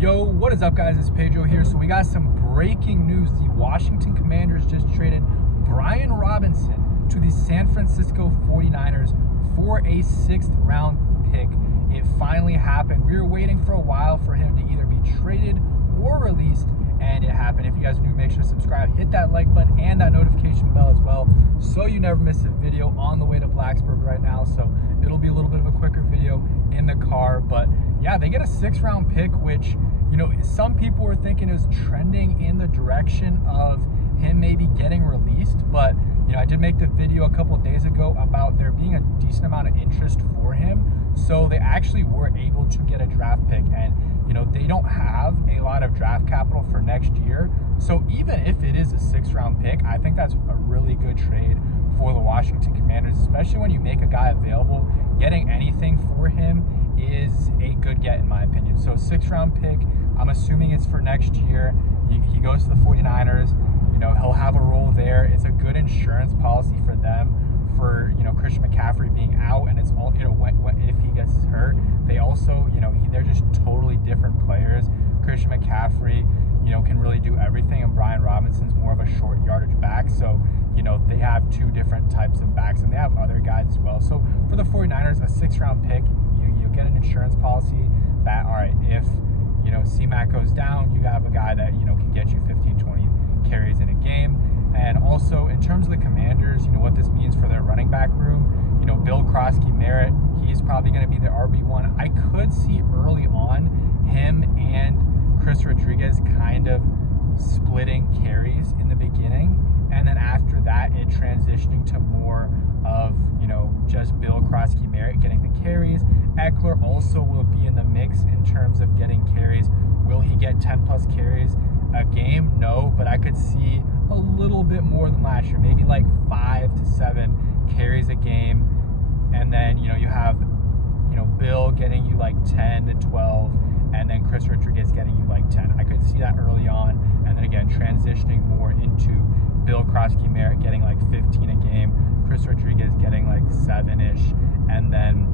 Yo, what is up, guys? It's Pedro here. So we got some breaking news. The Washington Commanders just traded Brian Robinson to the San Francisco 49ers for a 6th round pick. It finally happened. We were waiting for a while for him to either be traded or released, and it happened. If you guys are new, make sure to subscribe, hit that like button and that notification bell as well, so you never miss a video. On the way to Blacksburg right now, so it'll be a little bit of a quicker video in the car. But yeah, they get a 6th round pick, which, you know, some people were thinking is trending in the direction of him maybe getting released. But, you know, I did make the video a couple of days ago about there being a decent amount of interest for him. So they actually were able to get a draft pick, and, you know, they don't have a lot of draft capital for next year. So even if it is a 6th round pick, I think that's a really good trade for the Washington Commanders, especially when you make a guy available. Getting anything for him is a good get, in my opinion. So 6th round pick, I'm assuming it's for next year. He goes to the 49ers. You know, he'll have a role there. It's a good insurance policy for them, for, you know, Christian McCaffrey being out, and it's all, you know, if he gets hurt, they also, you know, they're just totally different players. Christian McCaffrey, you know, can really do everything, and Brian Robinson's more of a short yardage back. So, you know, they have two different types of backs, and they have other guys as well. So for the 49ers, a 6th round pick, you get an insurance policy that, all right, if, you know, C-Mac goes down, you have a guy that, you know, can get you 15, 20 carries in a game. And also, in terms of the Commanders, you know, what this means for their running back room, you know, Bill Krosky-Merritt, he's probably going to be the RB1. I could see early on him and Chris Rodriguez kind of splitting carries in the beginning, and then after that, it transitioning to more of, you know, just Bill Krosky-Merritt getting the carries. Eckler also will be in the mix in terms of getting carries. Will he get 10 plus carries a game? No, but I could see a little bit more than last year, maybe like 5 to 7 carries a game. And then, you know, you have, you know, Bill getting you like 10 to 12, and then Chris Rodriguez getting you like 10. I could see that early on, and then again transitioning more into Bill Krosky-Merritt getting like 15 a game, Chris Rodriguez getting like 7-ish, and then,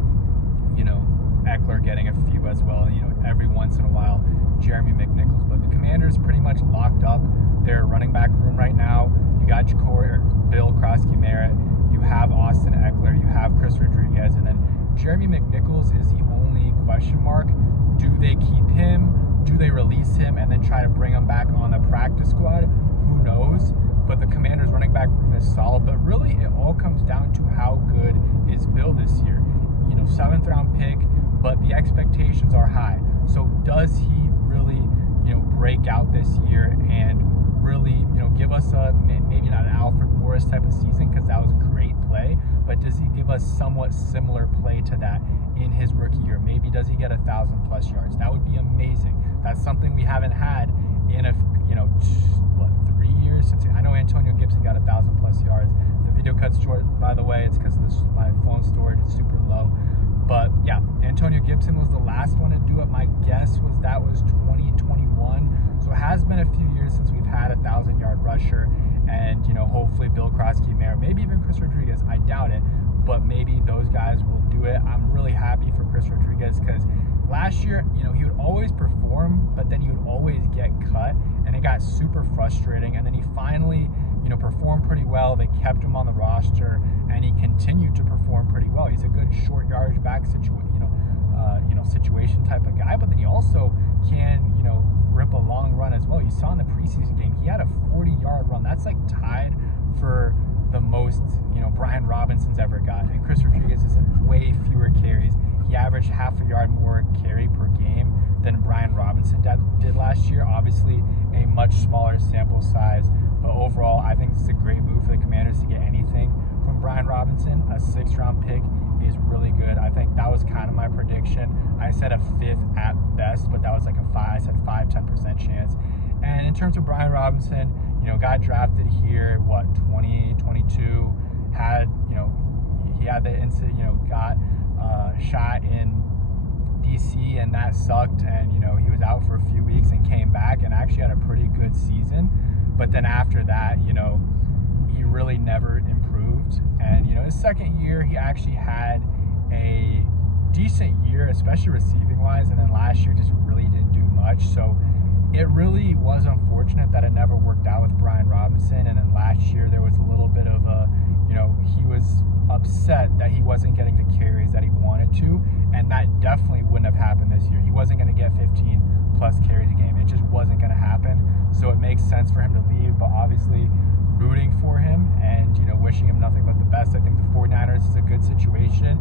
you know, Eckler getting a few as well, you know, every once in a while, Jeremy McNichols. But the Commanders pretty much locked up their running back room right now. You got Bill Krosky-Merritt, you have Austin Eckler, you have Chris Rodriguez, and then Jeremy McNichols is the only question mark. Do they keep him? Do they release him and then try to bring him back on the practice squad? Who knows? But the Commanders' running back room is solid. But really, it all comes down to how good is Bill this year. You know, 7th round pick, but the expectations are high. So does he really, you know, break out this year and really, you know, give us a, maybe not an Alfred Morris type of season, because that was a great play, but does he give us somewhat similar play to that in his rookie year? Maybe does he get 1,000 plus yards? That would be amazing. That's something we haven't had in a, you know, what, 3 years since. I know Antonio Gibson got 1,000 plus yards. The video cuts short, by the way. It's because my phone storage is super low. But yeah, Antonio Gibson was the last one to do it. My guess was that was 2021. So it has been a few years since we've had a 1,000-yard rusher. And, you know, hopefully Bill Krosky-Merritt, maybe even Chris Rodriguez. I doubt it, but maybe those guys will do it. I'm really happy for Chris Rodriguez, because last year, you know, he would always perform, but then he would always get cut, and it got super frustrating. And then he finally, you know, performed pretty well. They kept him on the roster, and he continued to perform pretty well. He's a good short yardage back situation type of guy, but then he also can, you know, rip a long run as well. You saw in the preseason game, he had a 40-yard run. That's like tied for the most, you know, Brian Robinson's ever got. And Chris Rodriguez is way fewer carries. He averaged half a yard more carry per game than Brian Robinson did last year. Obviously, a much smaller sample size, but overall, I think this is a great move for the Commanders to get anything from Brian Robinson. A 6th round pick is really good. I think that was kind of my prediction. I said a 5th at best, but that was like a 5. I said 5-10% chance. And in terms of Brian Robinson, you know, got drafted here, what, 2022, had, you know, he had the incident, you know, got shot in DC, and that sucked, and, you know, he was out for a few weeks and came back and actually had a pretty good season. But then after that, you know, he really never improved. And, you know, his 2nd year, he actually had a decent year, especially receiving wise, and then last year just really didn't do much. So it really was unfortunate that it never worked out with Brian Robinson. And then last year there was a little bit of a, he was upset that he wasn't getting the carries that he wanted to, and that definitely wouldn't have happened this year. He wasn't going to get 15 plus carries a game. It just wasn't going to happen. So it makes sense for him to leave, but obviously rooting for him and wishing him nothing but the best. I think the 49ers is a good situation.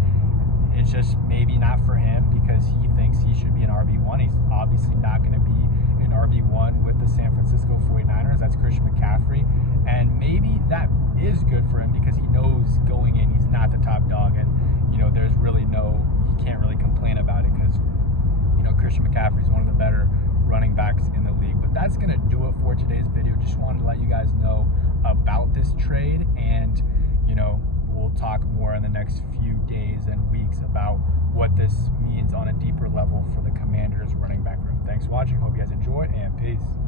It's just maybe not for him because he thinks he should be an RB1. He's obviously not going to be an RB1 with the San Francisco 49ers. That's Christian McCaffrey. And maybe that is good for him because he knows going in he's not the top dog. And, there's really he can't really complain about it because, Christian McCaffrey is one of the better running backs in the league. But that's going to do it for today's video. Just wanted to let you guys know about this trade, and, we'll talk more in the next few days and weeks about what this means on a deeper level for the Commanders running back room. Thanks for watching. Hope you guys enjoy, and peace.